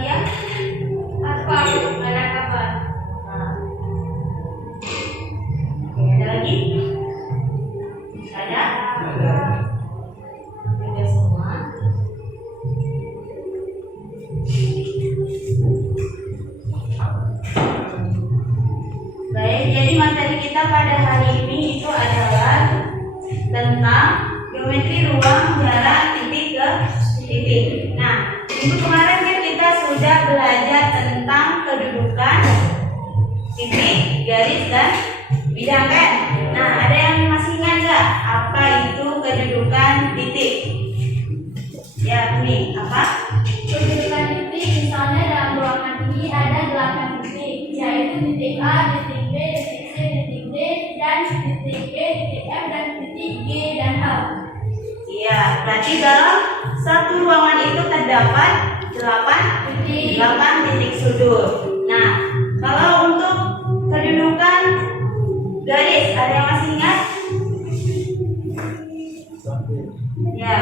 kalian? Apa? Ada kabar? Nah. Oke, ada lagi? Ada? Ada semua. Baik, jadi materi kita pada hari ini itu adalah tentang geometri ruang, jarak, titik ke titik. Nah, minggu kemarin kan kita sudah belajar tentang kedudukan titik, garis, dan bidang kan? Nah, ada yang masih ingat nggak apa itu kedudukan titik? Ya, ini apa? Kedudukan titik misalnya dalam ruangan ini ada 8 titik, yaitu titik A, titik B, titik C, titik D, dan titik E, titik F, dan titik G dan H. Iya, berarti dalam satu ruangan itu terdapat 8 titik sudut. Nah, kalau untuk kedudukan garis, ada yang masih ingat? Ya.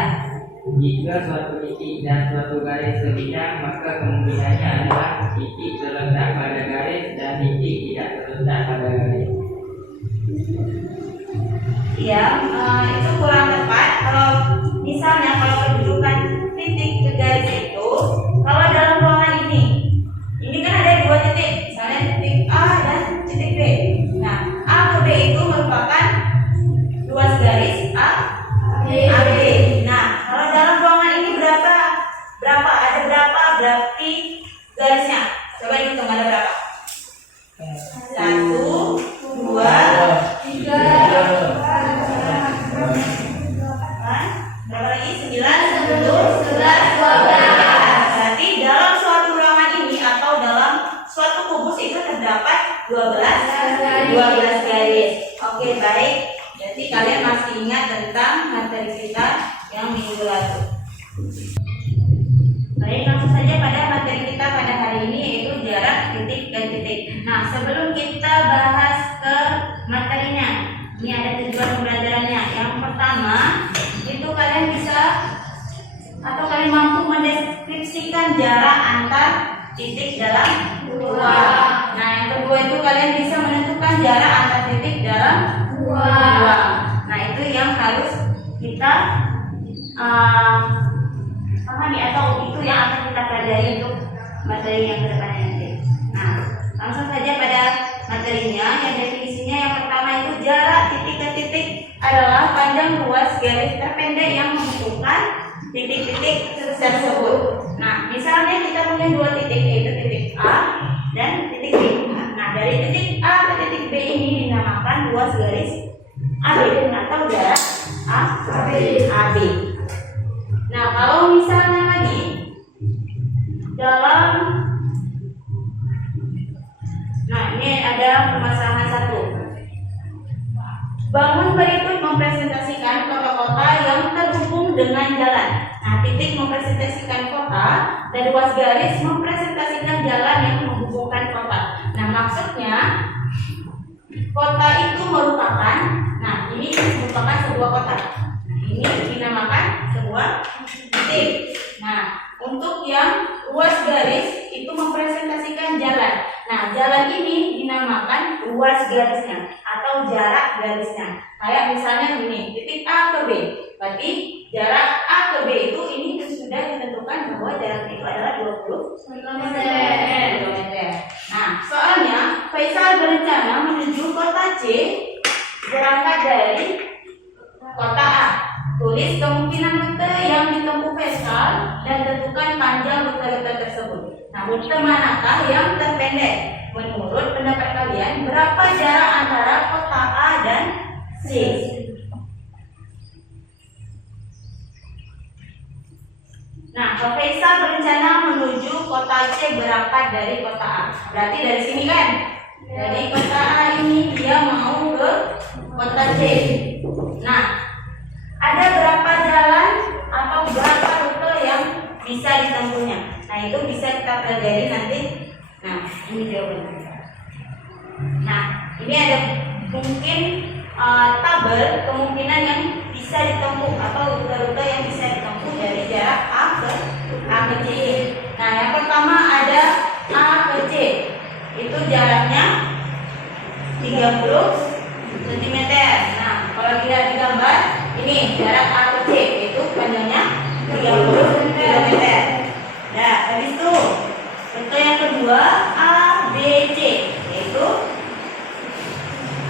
Jika suatu titik dan suatu garis sebidang, maka kemungkinannya adalah titik terletak pada garis dan titik tidak terletak pada garis. Iya, itu kurang tepat. Kalau misalnya kalau kedudukan titik ke garis itu, kalau dalam ruangan ini kan ada dua titik, misalnya titik A dan titik B. Nah, A ke B itu merupakan luas garis AB. Nah, kalau dalam ruangan ini berapa? Ada berapa? Berarti garisnya. Coba hitung ada berapa? 1, 2, 3. Berapa lagi? 9, 10, 11, 12. Berarti dalam suatu ruangan ini atau dalam suatu kubus itu terdapat 12 garis. Oke, baik. Jadi kalian masih ingat tentang materi kita yang minggu lalu. Baik, langsung saja pada materi kita pada hari ini, yaitu jarak titik dan titik. Nah, sebelum kita bahas ke materinya, ini ada tujuan pembelajarannya. Yang pertama, itu kalian bisa atau kalian mampu mendeskripsikan jarak antar titik dalam ruang. Nah, yang kedua itu kalian bisa menentukan jarak antar titik dalam ruang. Nah, itu yang harus kita pahami atau itu yang akan kita pelajari untuk materi yang kedepannya nanti. Nah, langsung saja pada materinya. Yang definisinya yang pertama itu jarak titik ke titik adalah panjang ruas garis terpendek yang menghubungkan titik-titik tersebut. Nah, misalnya kita punya dua titik, yaitu titik A dan titik B. Nah, dari titik A ke titik B ini dinamakan ruas garis AB atau jarak AB. Nah, kalau misalnya lagi dalam, nah ini ada permasalahan satu. Bangun berikut mempresentasikan kota-kota yang terhubung dengan jalan. Nah, titik mempresentasikan kota dan ruas garis mempresentasikan jalan yang menghubungkan kota. Nah, maksudnya kota itu merupakan, nah ini merupakan sebuah kota. Ini dinamakan sebuah titik. Nah, untuk yang ruas garis itu mempresentasikan jalan. Nah, jalan ini dinamakan ruas garisnya atau jarak garisnya. Kayak misalnya gini, titik A ke B. Berarti jarak A ke B itu ini sudah ditentukan bahwa jaraknya itu adalah 20 km. Nah, soalnya Faisal berencana menuju kota C berangkat dari kota A. Tulis kemungkinan rute yang ditempuh Faisal dan tentukan panjang rute-rute tersebut. Nah, rute manakah yang terpendek? Menurut pendapat kalian, berapa jarak antara kota A dan C? Nah, Faisal berencana menuju kota C berangkat dari kota A. Berarti dari sini kan? Dari kota A ini dia mau ke kota C. Nah, ada berapa jalan atau berapa rute yang bisa ditempuhnya? Nah, itu bisa kita pelajari nanti. Nah, ini jawabannya. Nah, ini ada mungkin tabel kemungkinan yang bisa ditempuh atau rute-rute yang bisa ditempuh dari jarak A ke C. Nah, Nah, yang pertama ada A ke C. Itu jaraknya 30 cm. Nah, kalau tidak digambar, ini jarak A ke C, itu panjangnya 30 km. Nah, habis itu contoh yang kedua A, B, C, yaitu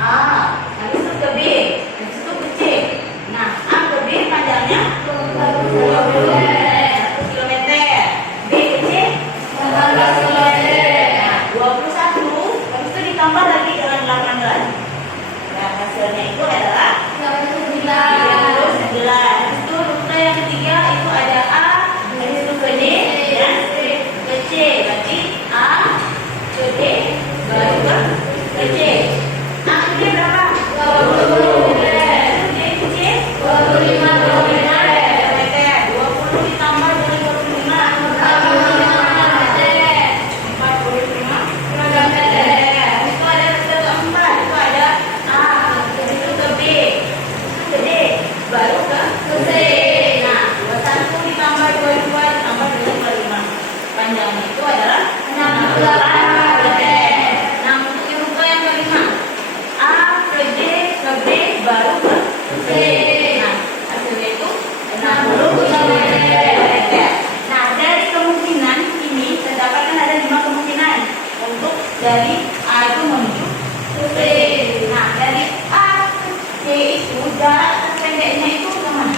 A, habis itu ke B, habis itu ke C. Nah, A ke B panjangnya 20 km. B ke C 18 km. Nah, 21, habis itu ditambah lagi dengan 18. Nah, hasilnya itu adalah 39. Habis itu rute yang ketiga itu ada A, habis itu ke D, dan ke C. Berarti A ke D baru ke C. A ke D berapa? 20 km. D ke C 25 km. 20 ditambah dengan 25 45 km. Itu ada rute keempat, itu ada A, habis itu ke B, ke D, baru ke C. Nah, 21 ditambah 22 ditambah dengan 25. Panjangnya itu adalah 68 km. Nah, untuk rute yang kelima, A ke D ke B baru ke C. Nah, hasilnya itu 60 km. Nah, dari kemungkinan ini terdapat kan ada 5 kemungkinan untuk dari A itu menuju ke C. Nah, dari A ke C itu jarak terpendeknya itu kemana?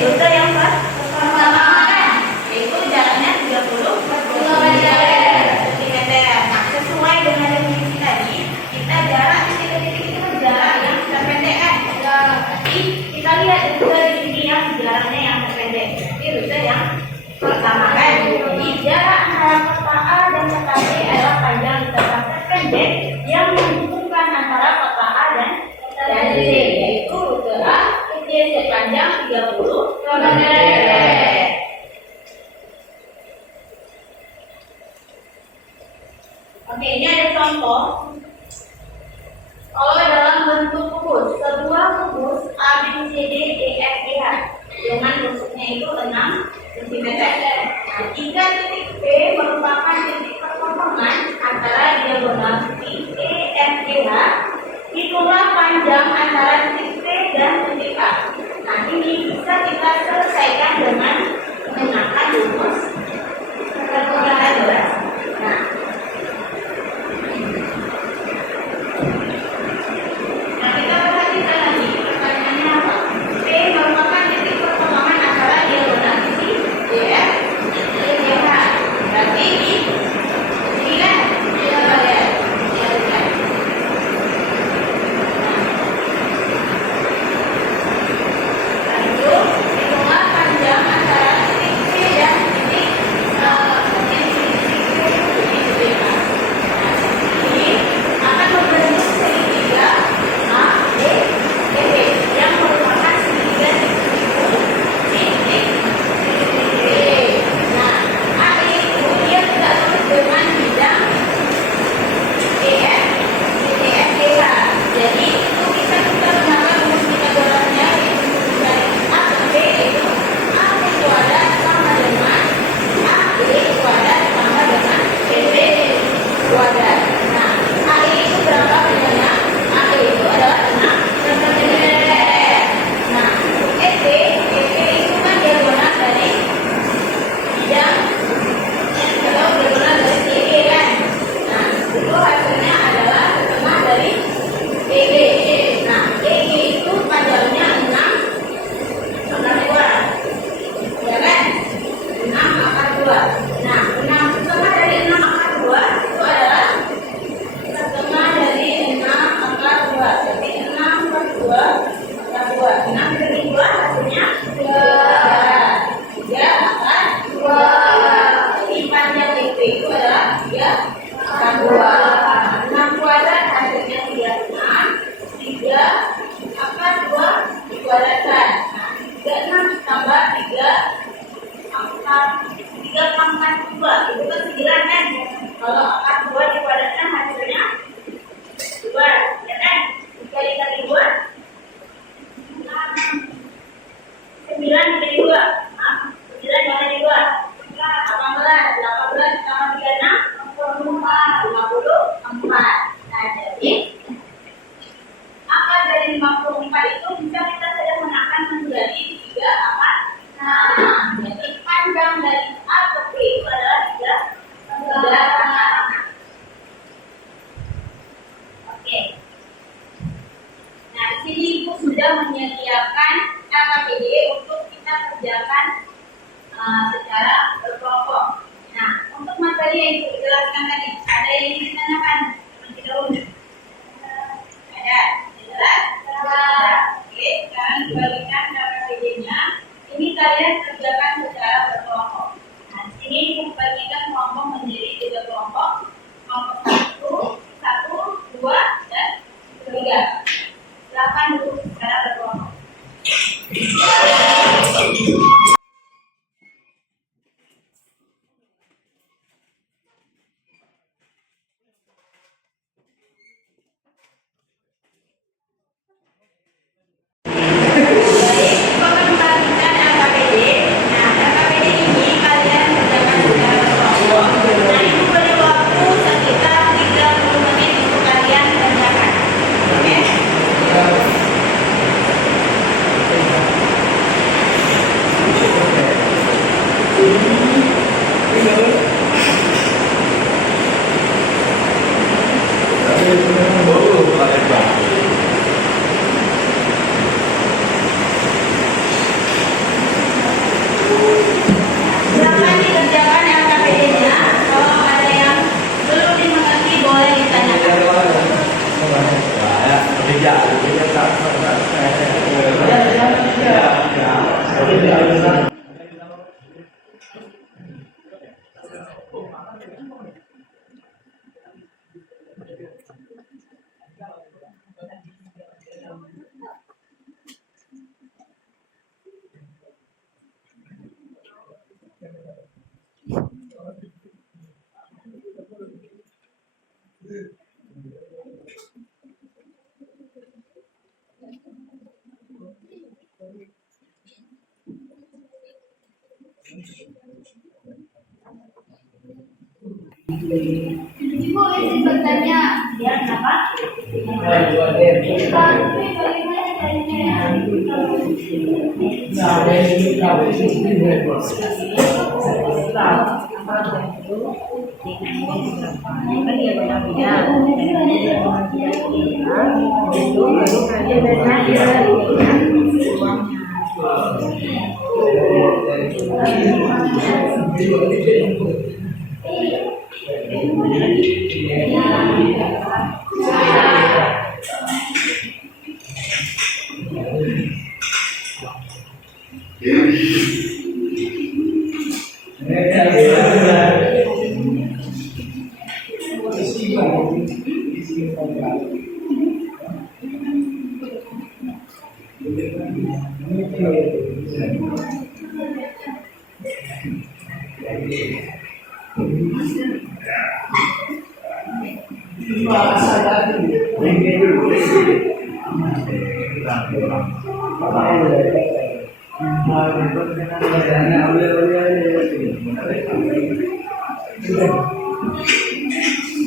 Rute yang pertama kan, yaitu jaraknya 30 km. Nah, sesuai dengan definisi tadi, kita jarak titik-titik itu jarak yang terpendek kan? Tapi kita lihat rute ini yang jaraknya yang terpendek. Jadi rute yang pertama kan. Jadi jarak antara kota A dan kota B adalah panjang tetap terpendek yang menghubungkan antara kota A dan C, yaitu rute A ke C sepanjang 30 km. Oke, ini ada contoh. Kalau dalam bentuk kubus, sebuah kubus A, B, C, D, E, F, G, H dengan bentuknya itu 6 cm. Nah, jika titik P merupakan titik pertemuan antara diagonal titik E, F, G, H, itulah panjang antara titik P dan titik A. Nah, ini bisa kita selesaikan dengan menggunakan rumus Pythagoras. Nah, kita perhatikan lagi pertanyaannya apa? P merupakan titik pertemuan antara diagonal titik DF, titik DH. Berarti di sini kan? Kita lihat. Lanjut, hitunglah panjang antara titik P dan titik DH. Ini akan membentuk segitiga A, B, E, B yang merupakan segitiga titik D. Nah, A itu dia tidak lurus dengan bidang EF, EF, DH. Jadi itu bisa kita gunakan rumus Pythagorasnya, yaitu dari A ke B itu A B kuadrat sama dengan AB kuadrat sama dengan BB kuadrat. Nah, AE itu berapa panjangnya? AE itu adalah 6 cm. Nah, untuk EP itu kan diagonal dari bidang kalau diagonal dari DE kan. Nah, itu hasilnya adalah setengah dari EG. Nah, EG itu panjangnya 6 akar 2. Ya kan? 6 akar 2. Nah, 6 setengah dari 6 akar 2 itu adalah setengah dari 6 akar 2. Jadi 6 per 2 akar 2. 6 dibagi 2 hasilnya 3 akar 2. Jadi panjang itu adalah 3 akar 2. 6 kuadrat hasilnya 36. 3 akar 2 dikuadratkan. Nah, 36 tambah 3 akar 3 pangkat 2 itu kan 9 kan? Kalau akar 2 dikuadratkan hasilnya 2, ya kan? 3 dikali 2 9 dikali 2. 9 dikali 2 tambah 36, 54. Nah, jadi akar dari 54 itu bisa kita sudah menangkan menjadi 3 akar. Nah, jadi panjang dari A ke B itu adalah 3 akar. Oke. Nah, di sini Ibu sudah menyediakan LKPD untuk kita kerjakan secara berkelompok. Nah, untuk materi yang Ibu jelaskan tadi, ada yang ingin ditanyakan terlebih dahulu? Ada? Jelas? Oke, sekarang dibagikan LKPD-nya. Ini kalian kerjakan secara berkelompok. Nah, di sini Ibu bagikan kelompok menjadi 3 kelompok. Kelompok 1, 2, dan 3. Silakan dulu secara berkelompok. Silakan dikerjakan LKPD-nya. Kalau ada yang belum dimengerti boleh ditanyakan. Ibu izin bertanya. Ya, kenapa? Tapi bagaimana caranya?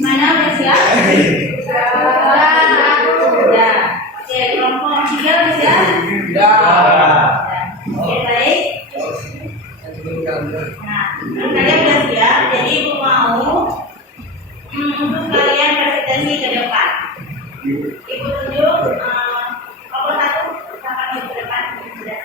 Mana udah siap? Ya. Oke, kelompok 3 udah siap? Oke, baik. Nah, kalian udah siap. Jadi Ibu mau untuk kalian presentasi ke depan. Ibu tunjuk kelompok 1 silakan maju ke depan. Sudah.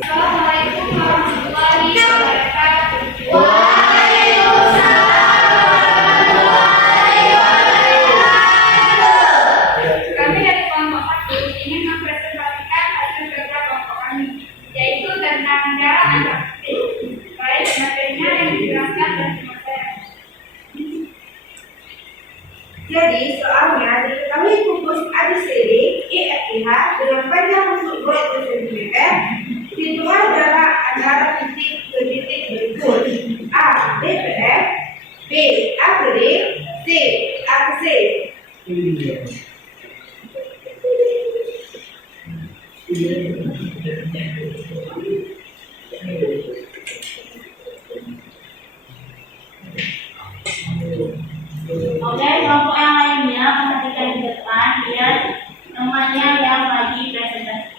Assalamualaikum warahmatullahi wabarakatuh. Kami dari kelompok 1 ingin mempresentasikan hasil kerja kelompok kami, yaitu tentang jarak antar titik. Baik materinya yang dijelaskan dan dimateri. Jadi soalnya di C. Apa C? Oke, kelompok yang lainnya perhatikan di depan, lihat temannya yang lagi presentasi.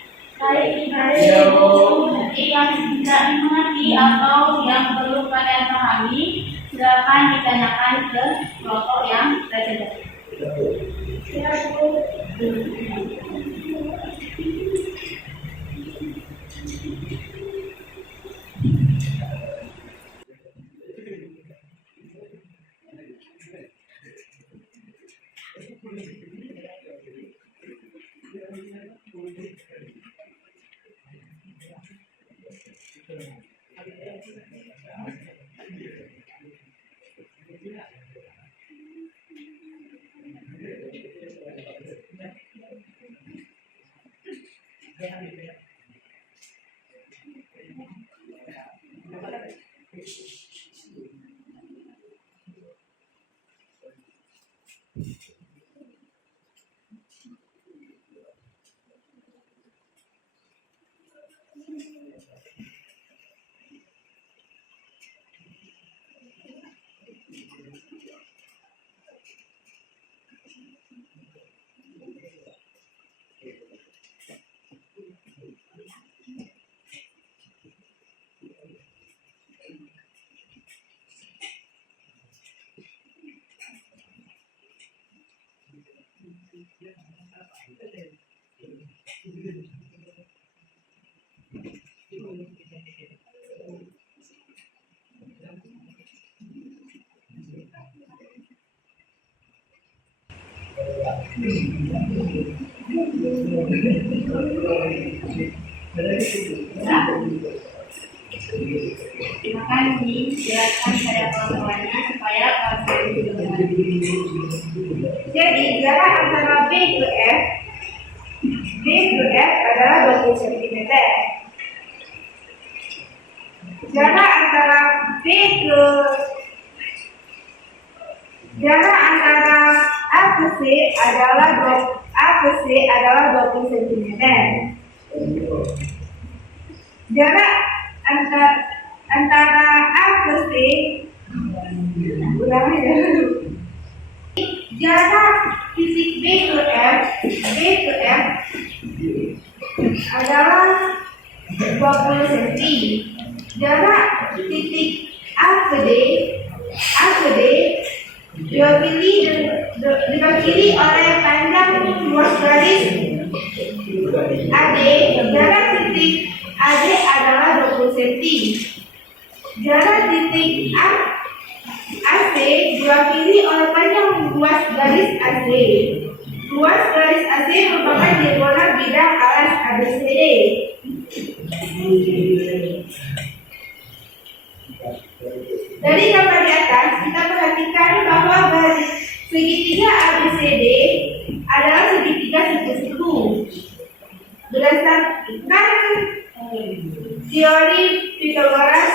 Yang tidak dimengerti atau yang perlu kalian pahami, silakan ditanyakan ke kelompok yang presentasi. Silakan dijelaskan pada kawan-kawannya supaya kawan-kawan juga mengerti. Jadi jarak antara B ke F adalah 20 cm. Jarak antara A ke C adalah 20 cm. Jarak antara A ke C jarak titik B ke F adalah 20 cm. Jarak titik A ke D diwakili oleh panjang luas garis AD. Jarak titik AD adalah 20 cm. Jarak titik AC diwakili oleh panjang luas garis AC. Luas garis AC merupakan diagonal bidang alas ABCD. Dari gambar di atas kita perhatikan bahwa garis segitiga ABCD adalah segitiga siku-siku. Berdasarkan teori Pythagoras,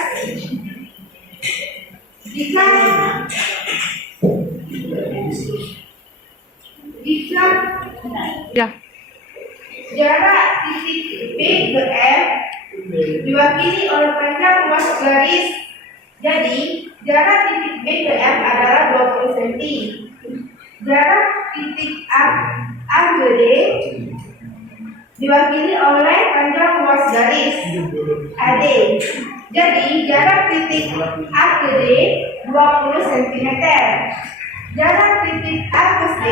jika jarak titik B ke F diwakili oleh panjang luas garis, jadi jarak titik B ke F adalah 20 cm. Jarak titik A ke D diwakili oleh panjang luas garis AD. Jadi jarak titik A ke D 20 cm. Jarak titik A ke C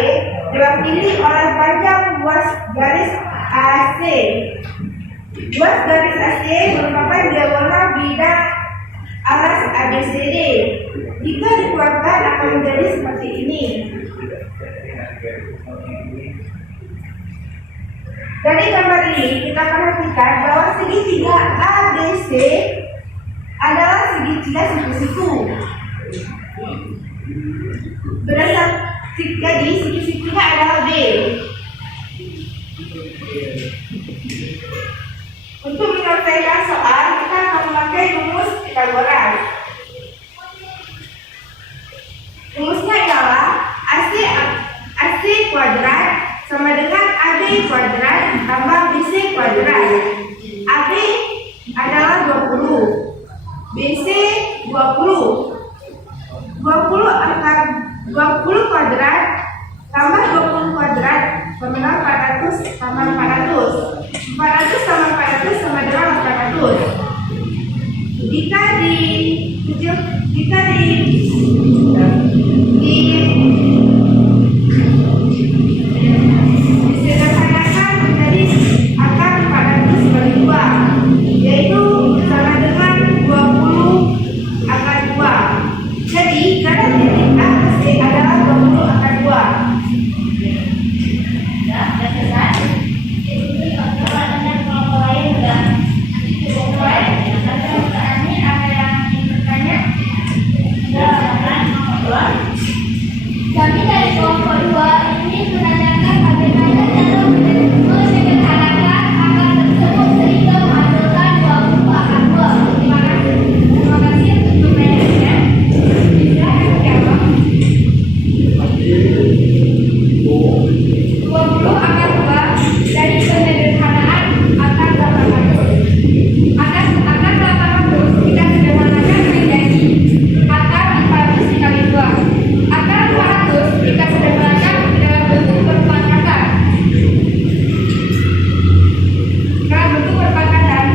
diwakili oleh panjang luas garis AC. Luas garis AC merupakan diagonal bidang alas ABCD. Jika dikuatkan akan menjadi seperti ini. Dari gambar ini kita perhatikan bahwa segitiga ABC adalah segitiga siku-siku. Jadi siku-sikunya adalah B. Untuk menyelesaikan soal kita akan memakai rumus Pythagoras. Rumusnya 20. 20 akar 20 kuadrat tambah 20 kuadrat sama 400 tambah 400. 400 tambah 400 sama dengan 800. Jika disederhanakan menjadi akar 400 bagi 2, yaitu sama dengan 20 akar 2. Jadi jarak titik A ke C adalah 20 akar 2. Ya, sudah selesai. Ini kalau ada kelompok lain sudah cukup baik. Ini ada yang ingin bertanya? Sudah kan kelompok 2. Kami dari kelompok 2 ini menanyakan bagaimana cara menyederhanakan akar tersebut sehingga menghasilkan 20 akar 2. Terima kasih. Terima kasih untuk pertanyaannya. Silakan dijawab. 20 akar 2 dari penyederhanaan akar 800. Akar 800 kita sederhanakan menjadi akar 400 dikali 2. Akar 400 kita sederhanakan dalam bentuk perpangkatan. Dalam bentuk perpangkatan,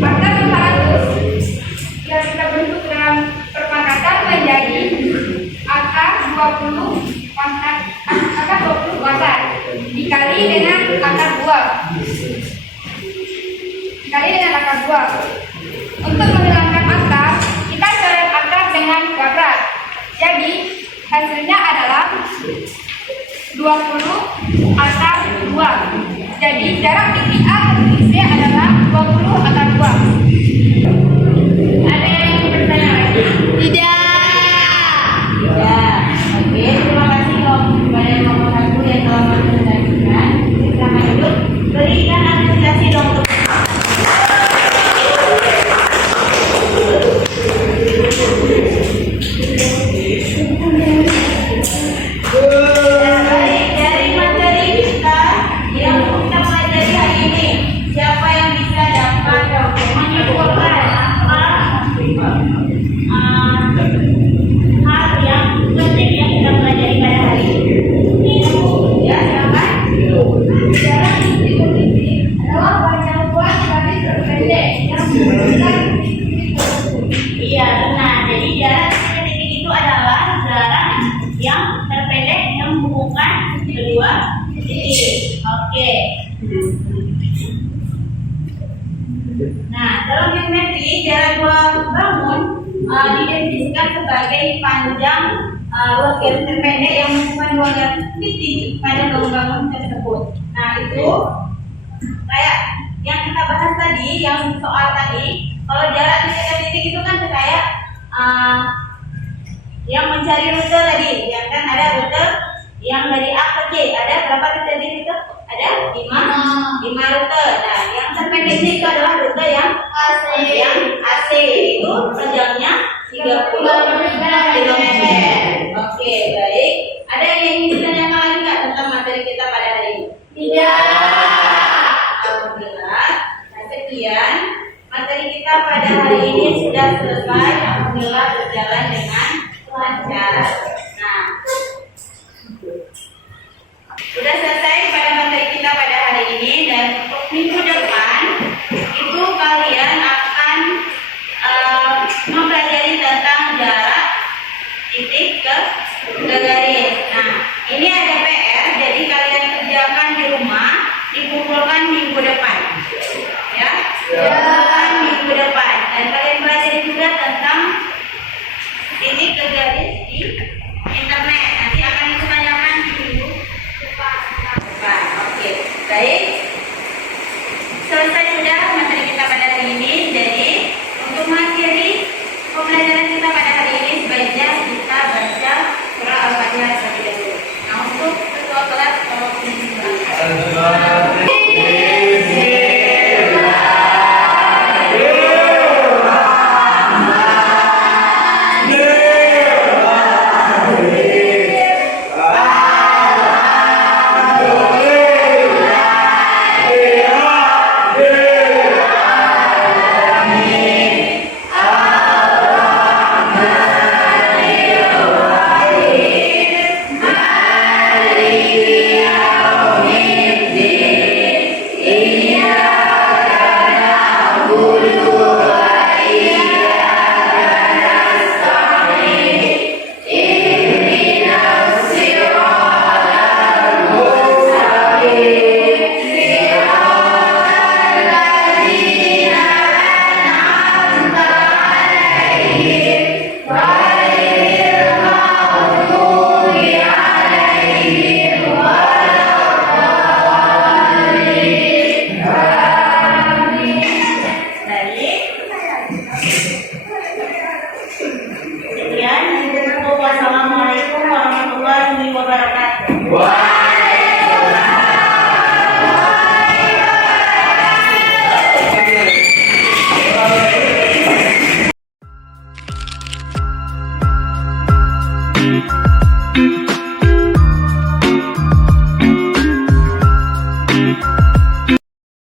akar 400 yang kita bentuk dalam perpangkatan menjadi akar 20 pangkat akar 20 kuadrat dikali dengan akar 2. Dikali dengan akar 2. Untuk menghilangkan akar, kita coret akar dengan gabrak. Jadi, hasilnya adalah 20 akar 2. Jadi, jarak titik A ke titik C adalah 20 akar 2. Ada yang ingin bertanya lagi? Tidak. Ya, oke. Terima kasih kepada kelompok 1 yang telah menyampaikan. Kita lanjut. Berikan apresiasi dong untuk baik, dari materi kita yang kita pelajari hari ini, siapa yang bisa dapat menyimpulkan hal yang penting yang kita pelajari pada hari ini? Ya, silakan. Jarak titik-titik adalah panjang buat garis terpendek yang menghubungkan titik-titik. Iya, benar. Jadi jarak titik itu adalah jarak yang terpendek yang menghubungkan kedua titik. Oke. Nah, dalam geometri jarak dua bangun didefinisikan sebagai panjang ruas garis terpendek yang menghubungkan dua garis titik pada bangun-bangun tersebut. Nah, itu kayak yang kita bahas tadi, yang soal tadi. Kalau jarak titik ke titik itu kan kayak yang mencari rute tadi, yang kan ada rute yang dari A ke C, ada berapa rute di situ? Ada 5 rute. Nah, yang terpendeknya itu adalah rute yang AC itu panjangnya 30 km. Oke, baik. Ada yang ingin ditanyakan lagi nggak tentang materi kita pada hari ini? Tidak. Alhamdulillah. Nah, sekian materi kita pada hari ini sudah selesai. Alhamdulillah berjalan dengan lancar. Nah, sudah selesai pada materi kita pada hari ini, dan untuk minggu depan itu kalian akan mempelajari tentang jarak titik ke garis. Nah, ini ada PR, jadi kalian kerjakan di rumah, dikumpulkan minggu depan. Ya, dikumpulkan minggu depan, dan kalian pelajari juga tentang titik ke garis di internet. Nanti akan ditanyakan di minggu depan. Oke, baik. Selesai sudah materi kita pada hari ini. Jadi untuk mengakhiri pembelajaran kita pada hari ini, sebaiknya kita baca surah Al-Fatihah Thank you.